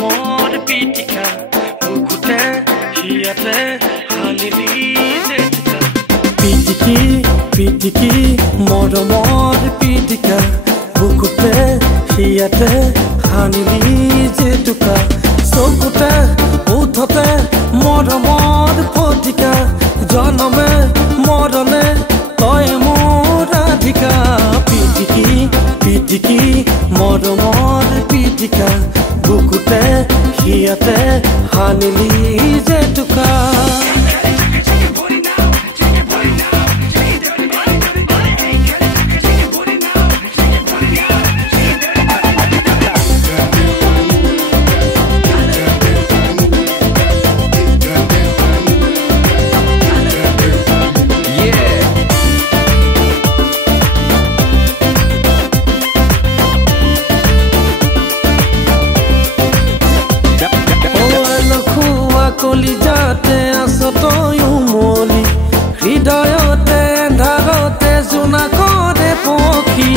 মৰমৰ পিটিকা বুকুতে হিয়াতে হালিলি জেতুকা পিটিকি পিটিকি মৰমৰ পিটিকা বুকুতে হিয়াতে হালিলি জেতুকা চকুতে উঠতে মৰমৰ ফটিকা জনমে মৰলে তই মোৰ ৰাধিকা পিটিকি পিটিকি মৰমৰ পিটিকা বুকুতে হিয়াতে হালিলি জেতুকা কলিজাতে আছ তই উমলি হৃদয়তে এন্ধাৰতে জোনা কৰে পক্ষী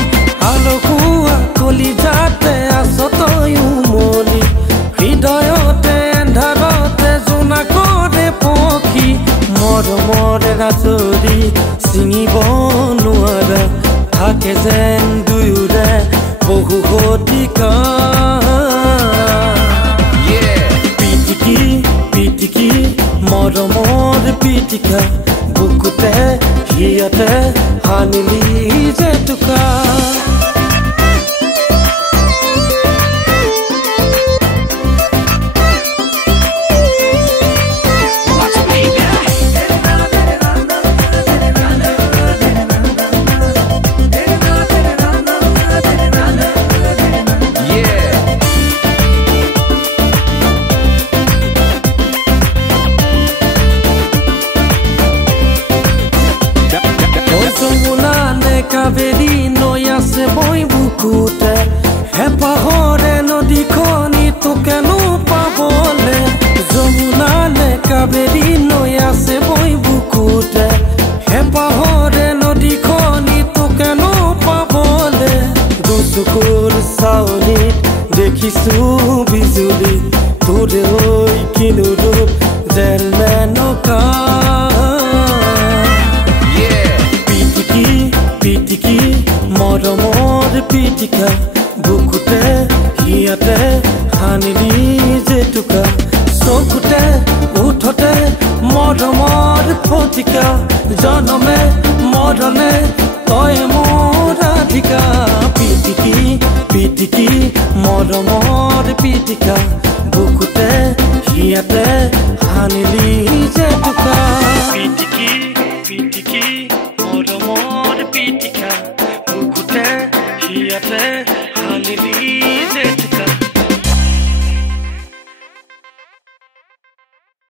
আলসুৱা কলিজাতে আছ তই উমলি হৃদয়তে এন্ধাৰতে জোনা কৰে পক্ষী মৰমৰ ৰাজৰি ছিঙিব নোৱাৰা থাকে যেন দুয়োৰে বহু শতিকা পিটিকি মৰমৰ পিটিকা বুকুতে হিয়াতে হালিলি জেতুকা কাবেৰী নৈ আছে বৈ বুকুতে হেঁপাহৰে নদীখনি তোকেনো পাবলে যমুনালে কাবেৰী নৈ আছে বৈ বুকুতে হেঁপাহৰে নদীখনি তোকেনো পাবলে দুচকুৰ চাউলিত দেখিছো বিজুলী তোৰে হৈ কিনো ৰূপ যেন মেনকা পিটিকি মৰমৰ পিটিকা বুকুতে হিয়াতে হালিলি জেতুকা চকুতে উঠতে মৰমৰ ফটিকা জনমে মৰলে তই মোৰ ৰাধিকা পিটিকি পিটিকি মৰমৰ পিটিকা বুকুতে হিয়াতে হালিলি জেতুকা পিটিকি